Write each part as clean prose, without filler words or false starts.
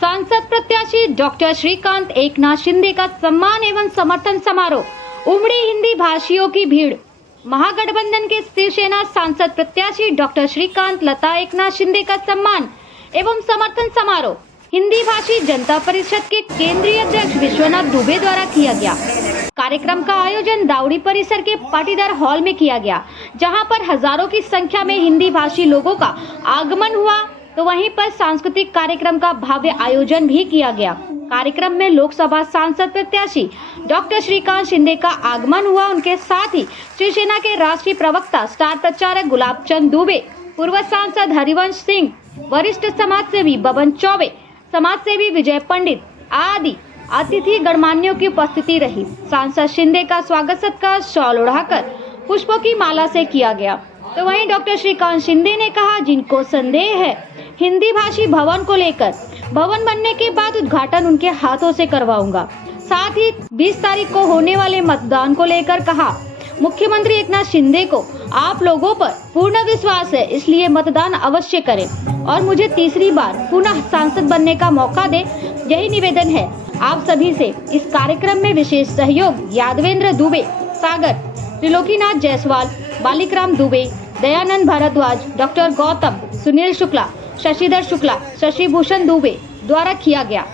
सांसद प्रत्याशी डॉक्टर श्रीकांत एकनाथ शिंदे का सम्मान एवं समर्थन समारोह। उमड़ी हिंदी भाषियों की भीड़। महागठबंधन के शिवसेना सांसद प्रत्याशी डॉक्टर श्रीकांत लता एकनाथ शिंदे का सम्मान एवं समर्थन समारोह हिंदी भाषी जनता परिषद के केंद्रीय अध्यक्ष विश्वनाथ दुबे द्वारा किया गया। कार्यक्रम का आयोजन दावड़ी परिसर के पाटीदार हॉल में किया गया, जहां पर हजारों की संख्या में हिंदी भाषी लोगों का आगमन हुआ, तो वहीं पर सांस्कृतिक कार्यक्रम का भव्य आयोजन भी किया गया। कार्यक्रम में लोकसभा सांसद प्रत्याशी डॉक्टर श्रीकांत शिंदे का आगमन हुआ। उनके साथ ही शिवसेना के राष्ट्रीय प्रवक्ता स्टार प्रचारक गुलाब चंद दुबे, पूर्व सांसद हरिवंश सिंह, वरिष्ठ समाजसेवी बबन चौबे, समाजसेवी विजय पंडित आदि अतिथि गणमान्यों की उपस्थिति रही। सांसद शिंदे का स्वागत सत्कार शॉल उड़ाकर पुष्पों की माला से किया गया। तो वहीं डॉक्टर श्रीकांत शिंदे ने कहा, जिनको संदेह है हिंदी भाषी भवन को लेकर, भवन बनने के बाद उद्घाटन उनके हाथों से करवाऊंगा। साथ ही 20 तारीख को होने वाले मतदान को लेकर कहा, मुख्यमंत्री एकनाथ शिंदे को आप लोगों पर पूर्ण विश्वास है, इसलिए मतदान अवश्य करें और मुझे तीसरी बार पुनः सांसद बनने का मौका दें। यही निवेदन है आप सभी से। इस कार्यक्रम में विशेष सहयोग यादवेंद्र दुबे, सागर, त्रिलोकीनाथ जायसवाल, बालिकराम दुबे, दयानंद भारद्वाज, डॉक्टर गौतम, सुनील शुक्ला, शशिधर शुक्ला, शशिभूषण दुबे द्वारा किया गया।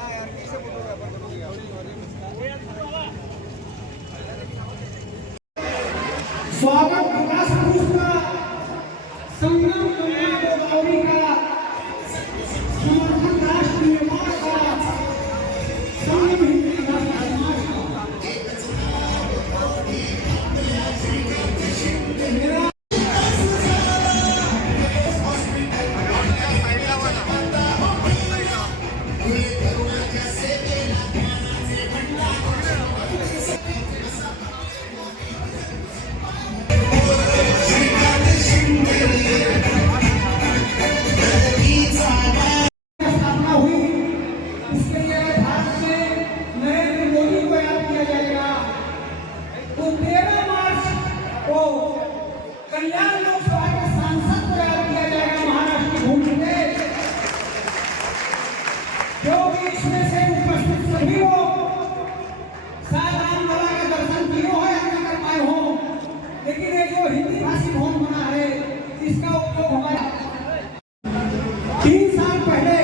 स्वागत विकास पुरुष का संग्राम गोदावरी का समर्थन राष्ट्रीय निवास का संगम हिंदी भाषा समाज का मेरा कल्याण लोकसभा के सांसद को याद किया जाएगा महाराष्ट्र की भूमि में, क्योंकि इसमें से उपस्थित सभी लोग शायद रामलला का दर्शन किए हो या न कर पाए हो, लेकिन ये जो हिंदी भाषी भवन बना है इसका उपयोग हमारा 3 साल पहले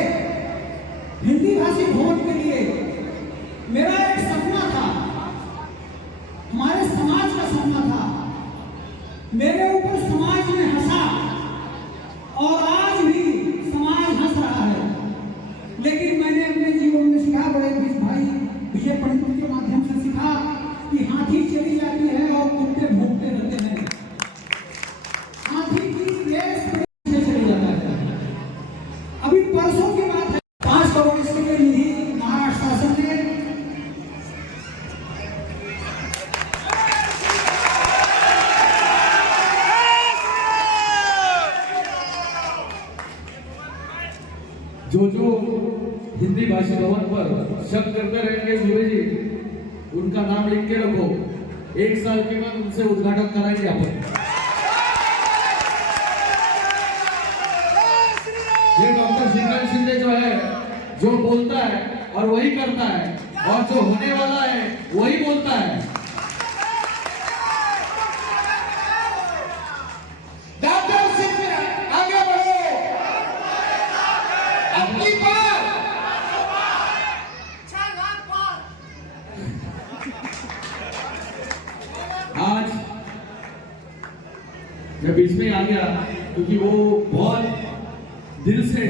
हिंदी भाषी भवन के लिए मेरा एक सपना था, हमारे समाज का सपना था। मेरे ऊपर समाज ने हंसा और आज भी समाज हंस रहा है, लेकिन मैंने अपने जीवन में सीखा, बड़े भाई विजय पंडित के माध्यम से सीखा कि हाथी चली जाती है और कुत्ते भूखते रहते हैं। हाथी की रेस से चली जाता है। अभी परसों की बात है, 5 करोड़ इसके निधि महाराष्ट्र शासन ने जो हिंदी भाषी भवन पर शक करते रहेंगे दुबे जी, उनका नाम लिख के रखो। 1 साल के बाद उनसे उद्घाटन कराएंगे अपन। ये डॉक्टर श्रीकांत शिंदे जो है, जो बोलता है और वही करता है, और जो होने वाला है वही बोलता है। आज मैं बीच में आ गया क्योंकि वो बहुत दिल से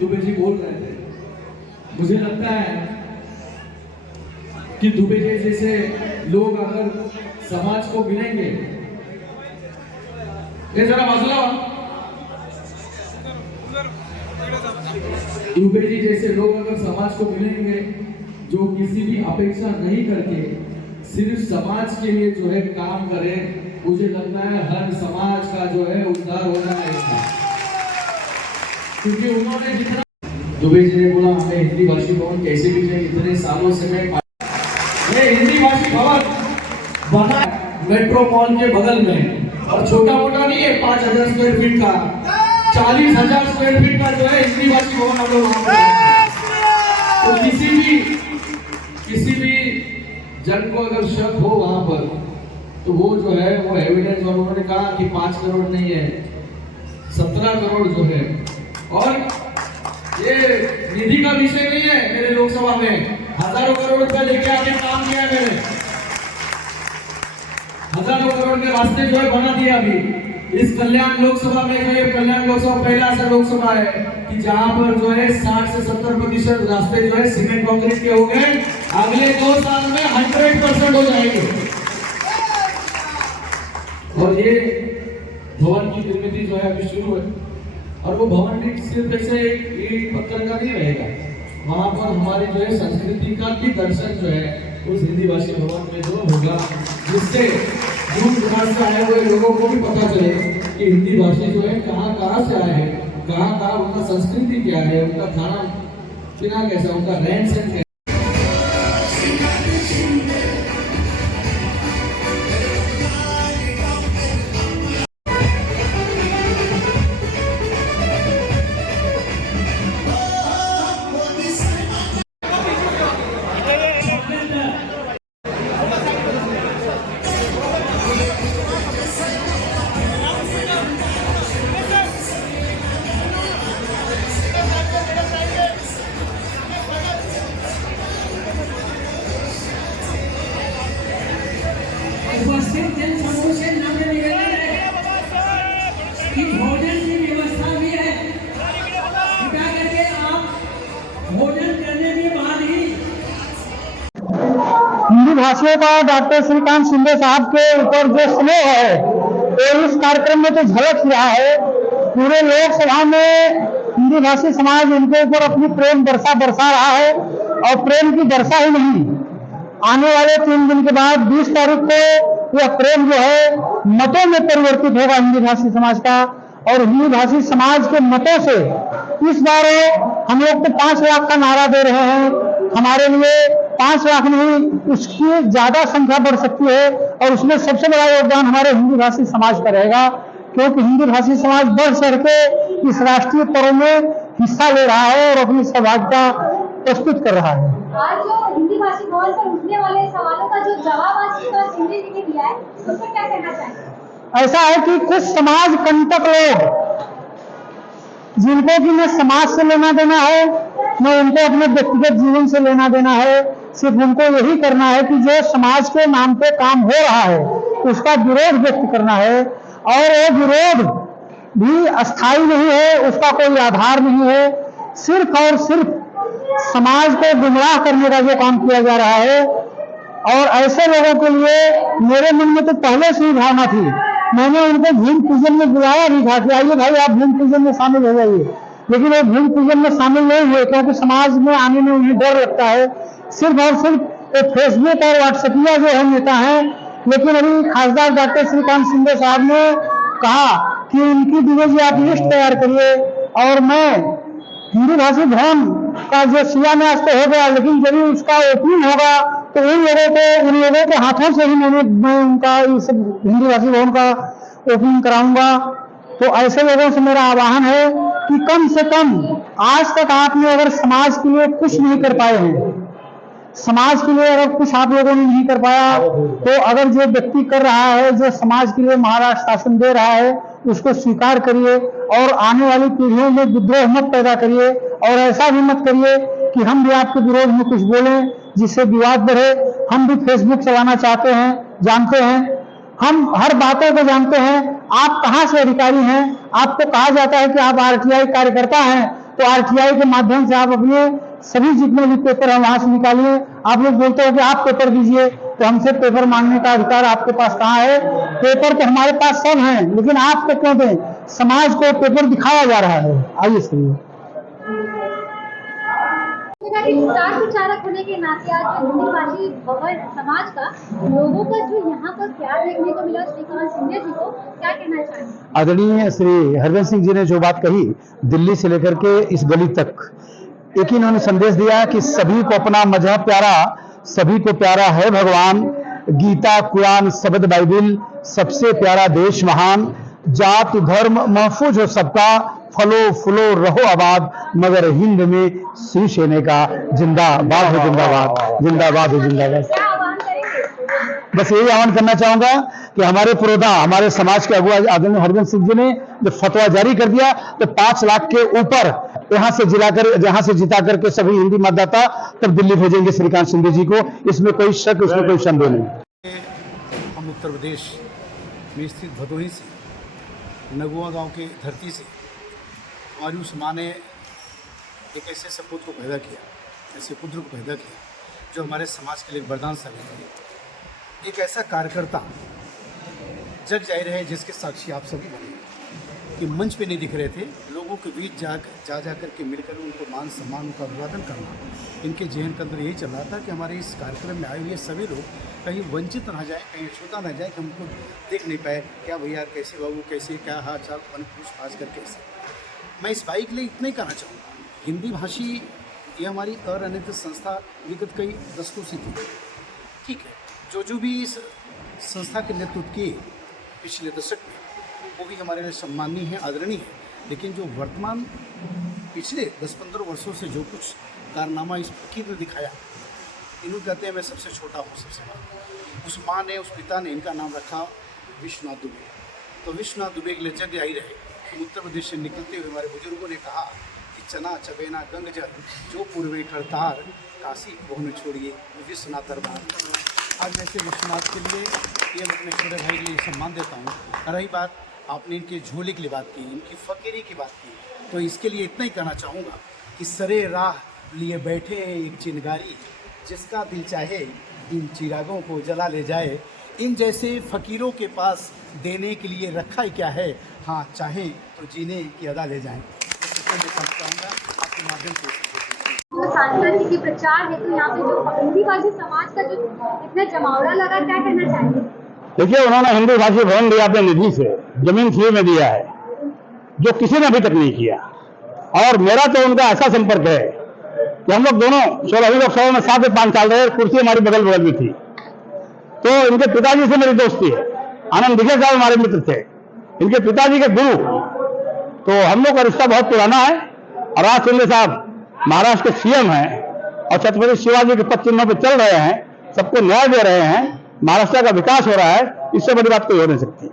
दुबे जी बोल रहे थे। मुझे लगता है कि दुबे जी जैसे लोग अगर समाज को मिलेंगे, ये जरा मसला, दुबे जी जैसे लोग अगर समाज को मिलेंगे, जो किसी भी अपेक्षा नहीं करके सिर्फ समाज के लिए जो है काम करे, मुझे लगता है हर समाज का जो है उद्धार होना है। क्योंकि उन्होंने जितना, दुबे जी ने बोला हमें हिंदी भाषी भवन कैसे भी चाहिए, इतने सालों से मैं ये हिंदी भाषी भवन बना मेट्रो मॉल के बगल में, और छोटा मोटा नहीं है, 5000 स्क्वायर फीट का, 40,000 स्क्वायर फीट का जो है हिंदी भाषी भवन हम लोग जन को अगर शक हो वहां पर तो वो जो है वो एविडेंस, और उन्होंने कहा कि 5 करोड़ नहीं है 17 करोड़ जो है। और ये निधि का विषय नहीं है, मेरे लोकसभा में हजारों करोड़ रुपया लेके आके काम किया, मैंने हजारों करोड़ के रास्ते जो है बना दिया। अभी इस कल्याण लोकसभा में जो है, कल्याण लोकसभा पहला ऐसा लोकसभा है कि जहां पर जो है 60 से 70% रास्ते जो है सीमेंट कंक्रीट के हो गए, अगले 2 साल में 100% हो जाएंगे। और ये भवन की निर्मित जो है अभी शुरू है, और वो भवन भी सिर्फ ऐसे ईंट पत्थर का नहीं रहेगा, वहां पर हमारी जो है संस्कृति का भी दर्शन जो है उस हिंदी भाषी भवन में जो होगा, जिससे दूर दराज से आए हुए लोगों को भी पता चले कि हिंदी भाषी जो है कहाँ से आए हैं, कहाँ उनका संस्कृति क्या है, उनका खाना पीना कैसा, उनका रहन सहन कैसा। उपस्थित जन समूह से नम्र निवेदन है कि भोजन की व्यवस्था भी है, कृपया करके आप भोजन करने के बाद ही। हिंदी भाषियों का डॉक्टर श्रीकांत शिंदे साहब के ऊपर जो स्नेह है तो इस कार्यक्रम में तो झलक ही रहा है। पूरे लोकसभा में हिंदी भाषी समाज उनके ऊपर अपनी प्रेम बरसा रहा है, और प्रेम की वर्षा ही नहीं, आने वाले 3 दिन के बाद 20 तारीख को यह प्रेम जो है मतों में परिवर्तित होगा हिंदी भाषी समाज का। और हिंदी भाषी समाज के मतों से इस बार हम लोग तो 5 लाख का नारा दे रहे हैं, हमारे लिए 5 लाख नहीं, उसकी ज्यादा संख्या बढ़ सकती है, और उसमें सबसे बड़ा योगदान हमारे हिंदी भाषी समाज का रहेगा, क्योंकि हिंदी भाषी समाज बढ़ चढ़ के इस राष्ट्रीय पर्व में हिस्सा ले रहा है और अपनी सहभागिता प्रस्तुत कर रहा है। आज जो हिंदी भाषी भवन पर उठने वाले सवालों का जो जवाब आज श्रीकांत शिंदे जी ने दिया है, उस पर क्या कहना चाहेंगे? ऐसा है कि कुछ समाज कंटक लोग, जिनको कि न समाज से लेना देना है, न उनको अपने व्यक्तिगत जीवन से लेना देना है, सिर्फ उनको यही करना है कि जो समाज के नाम पे काम हो रहा है उसका विरोध व्यक्त करना है, और वो विरोध भी अस्थायी नहीं है, उसका कोई आधार नहीं है, सिर्फ और सिर्फ समाज को गुमराह करने का जो काम किया जा रहा है। और ऐसे लोगों के लिए मेरे मन में तो पहले से ही भावना थी, मैंने उनको भूमि पूजन में बुलाया भी था कि आइए भाई आप भूमि पूजन में शामिल हो जाइए, लेकिन वो भूमि पूजन में शामिल नहीं हुए, क्योंकि समाज में आने में उन्हें डर लगता है। सिर्फ और सिर्फ फेसबुक और व्हाट्सएपिया जो है नेता हैं, लेकिन अभी खासदार डॉक्टर श्रीकांत शिंदे साहब ने कहा कि उनकी आप लिस्ट तैयार करिए, और मैं हिंदी भाषी भवन का जो शिलान्यास तो हो गया, लेकिन जब उसका ओपनिंग होगा तो उन लोगों के हाथों से ही मैं उनका इस हिंदी भाषी भवन का ओपनिंग कराऊंगा। तो ऐसे लोगों से मेरा आह्वान है कि कम से कम आज तक आपने अगर समाज के लिए कुछ नहीं कर पाए हैं, समाज के लिए अगर कुछ आप लोगों ने नहीं कर पाया, तो अगर जो व्यक्ति कर रहा है, जो समाज के लिए महाराष्ट्र शासन दे रहा है, उसको स्वीकार करिए, और आने वाली पीढ़ियों में विद्रोह मत पैदा करिए, और ऐसा भी मत करिए कि हम भी आपके विरोध में कुछ बोलें जिससे विवाद बढ़े। हम भी फेसबुक चलाना चाहते हैं, जानते हैं, हम हर बातों को जानते हैं। आप कहां से अधिकारी हैं? आपको कहा जाता है कि आप आरटीआई कार्यकर्ता हैं, तो आरटीआई के माध्यम से आप अपने सभी जितने भी पेपर हैं वहां से निकालिए। आप लोग बोलते हो कि आप पेपर दीजिए, तो हमसे पेपर मांगने का अधिकार आपके पास कहाँ है? पेपर तो हमारे पास सब हैं, लेकिन आपको क्यों दें? समाज को पेपर दिखाया जा रहा है। आइए सुनिए। स्टार प्रचारक होने के नाते आज जो हिंदी भाषी भवन समाज का लोगों का जो यहाँ पर प्यार देखने को मिला श्रीकांत शिंदे जी को, क्या कहना चाहेंगे? आदरणीय श्री हरवंश सिंह जी ने जो बात कही, दिल्ली से लेकर के इस गली तक, एक ही इन्होंने संदेश दिया कि सभी को अपना मजहब प्यारा, सभी को प्यारा है भगवान, गीता कुरान शब्द बाइबिल, सबसे प्यारा देश महान, जात धर्म महफूज हो सबका, फलो फुलो रहो आबाद, मगर हिंद में शिवसेना का जिंदाबाद हो जिंदाबाद, जिंदाबाद हो जिंदाबाद। क्या आह्वान करेंगे बस यही आह्वान करना चाहूंगा कि हमारे पुरोधा, हमारे समाज के अगुवा आदरणीय हरवंश सिंह जी ने जो फतवा जारी कर दिया तो 5 लाख के ऊपर यहां से जिता करके सभी हिंदी मतदाता तब दिल्ली भेजेंगे श्रीकांत शिंदे जी को। इसमें कोई शक, उसमें कोई संदेह नहीं। हम उत्तर प्रदेश में स्थित भदोही से, नगुआ गांव की धरती से हमारी उस माँ ने एक ऐसे सपूत को पैदा किया, ऐसे पुत्र को पैदा किया जो हमारे समाज के लिए वरदान साबित हुए। एक ऐसा कार्यकर्ता जग जाहिर है जिसके साक्षी आप सभी बने कि मंच पे नहीं दिख रहे थे, लोगों के बीच जा करके मिलकर उनको मान सम्मान का अभिवादन करना, इनके जहन के अंदर यही चल रहा था कि हमारे इस कार्यक्रम में आए हुए सभी लोग कहीं वंचित ना जाए, कहीं छूता ना जाए, कि हमको देख नहीं पाए क्या भैया कैसे बाबू कैसे क्या हाल चाल मन पूछ कर कैसे। मैं इस बाइक लिए इतना ही कहना चाहूँगा, हिंदी भाषी ये हमारी अराजनीतिक संस्था विगत कई दशकों से थी, ठीक है, जो भी इस संस्था के नेतृत्व किए पिछले दशक में वो भी हमारे लिए सम्माननीय है, आदरणीय है। लेकिन जो वर्तमान पिछले 10-15 वर्षों से जो कुछ कारनामा इस फकीर ने दिखाया, इन्हों कहते हैं मैं सबसे छोटा हूँ, सबसे बड़ा। उस माँ ने, उस पिता ने इनका नाम रखा विश्वनाथ दुबे। तो विश्वनाथ दुबे के लिए जग आई रहे। उत्तर प्रदेश से निकलते हुए हमारे बुजुर्गों ने कहा कि चना चबेना गंग जल जो पूर्वे करतार, काशी बहुन छोड़िए विश्वनाथ दरबार। आज वैसे विश्वनाथ के लिए ये मैं अपने छोटे भाई के लिए सम्मान देता हूँ। रही बात आपने इनके झोले की बात की, इनकी फ़कीरी की बात की, तो इसके लिए इतना ही कहना चाहूँगा कि सरे राह लिए बैठे हैं एक चिनगारी, जिसका दिल चाहे इन चिरागों को जला ले जाए। इन जैसे फ़कीरों के पास देने के लिए रखा ही क्या है, हाँ चाहें तो जीने की अदा ले जाएँ। मैं चाहूँगा आपके माध्यम से सांसद जी के प्रचार हेतु यहाँ पे जो हिंदी भाषी समाज का जो इतना जमावड़ा लगा, क्या कहना चाहेंगे? देखिए, उन्होंने हिंदी भाषी भवन दिया अपने निधि से, जमीन फ्री में दिया है, जो किसी ने अभी तक नहीं किया। और मेरा तो उनका ऐसा संपर्क है कि हम लोग दोनों 16वीं लोकसभा में साथ में 5 साल रहे, कुर्सी हमारी बगल बगल में थी। तो इनके पिताजी से मेरी दोस्ती है, आनंद दिखे साहब हमारे मित्र थे, इनके पिताजी के गुरु। तो हम लोग का रिश्ता बहुत पुराना है। और आज शिंदे साहब महाराष्ट्र के सीएम हैं और छत्रपति शिवाजी के पद चिन्हों पर चल रहे हैं, सबको न्याय दे रहे हैं, महाराष्ट्र का विकास हो रहा है, इससे बड़ी बात कोई हो नहीं सकती।